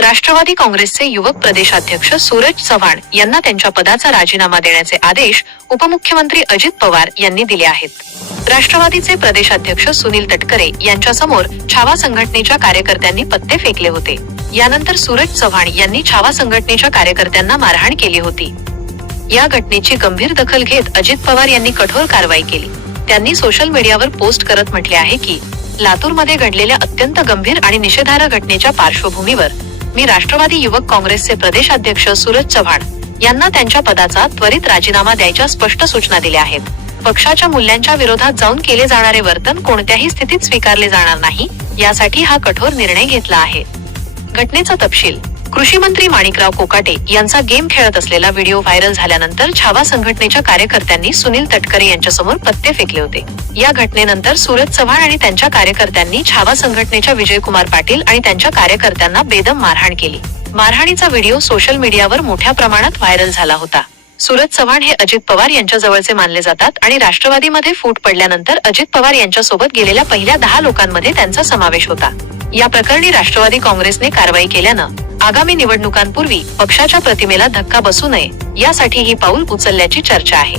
राष्ट्रवादी काँग्रेसचे युवक प्रदेशाध्यक्ष सूरज चव्हाण यांना त्यांच्या पदाचा राजीनामा देण्याचे आदेश उपमुख्यमंत्री अजित पवार यांनी दिले आहेत. राष्ट्रवादीचे प्रदेशाध्यक्ष सुनील तटकरे यांच्यासमोर छावा संघटनेच्या कार्यकर्त्यांनी पत्ते फेकले होते. यानंतर सूरज चव्हाण यांनी छावा संघटनेच्या कार्यकर्त्यांना मारहाण केली होती. या घटनेची गंभीर दखल घेत अजित पवार यांनी कठोर कारवाई केली. त्यांनी सोशल मीडियावर पोस्ट करत म्हटले आहे की लातूरमध्ये घडलेल्या अत्यंत गंभीर आणि निषेधार्ह घटनेच्या पार्श्वभूमीवर मी राष्ट्रवादी युवक काँग्रेसचे प्रदेशाध्यक्ष सूरज चव्हाण. यांना त्यांच्या पदाचा त्वरित राजीनामा द्यायच्या स्पष्ट सूचना दिल्या आहेत. पक्षाच्या मूल्यांच्या विरोधात जाऊन केले जाणारे वर्तन कोणत्याही स्थितीत स्वीकारले जाणार नाही यासाठी हा कठोर निर्णय घेतला आहे. घटनेचा तपशील. कृषी मंत्री माणिकराव कोकाटे यांचा गेम खेळत असलेला व्हिडिओ व्हायरल झाल्यानंतर छावा संघटनेच्या कार्यकर्त्यांनी सुनील तटकरे यांच्यासमोर पत्ते फेकले होते. या घटनेनंतर सूरज चव्हाण आणि त्यांच्या कार्यकर्त्यांनी छावा संघटनेच्या विजयकुमार पाटील आणि त्यांच्या कार्यकर्त्यांना बेदम मारहाण केली. मारहाणीचा व्हिडिओ सोशल मीडियावर मोठ्या प्रमाणात व्हायरल झाला होता. सूरज चव्हाण हे अजित पवार यांच्या जवळचे मानले जातात आणि राष्ट्रवादीमध्ये फूट पडल्यानंतर अजित पवार यांच्यासोबत गेलेल्या पहिल्या दहा लोकांमध्ये त्यांचा समावेश होता. या प्रकरणी राष्ट्रवादी काँग्रेसने कारवाई केल्यानं आगामी निवडणुकांपूर्वी पक्षाच्या प्रतिमेला धक्का बसू नये यासाठी ही पाऊल उचलल्याची चर्चा आहे.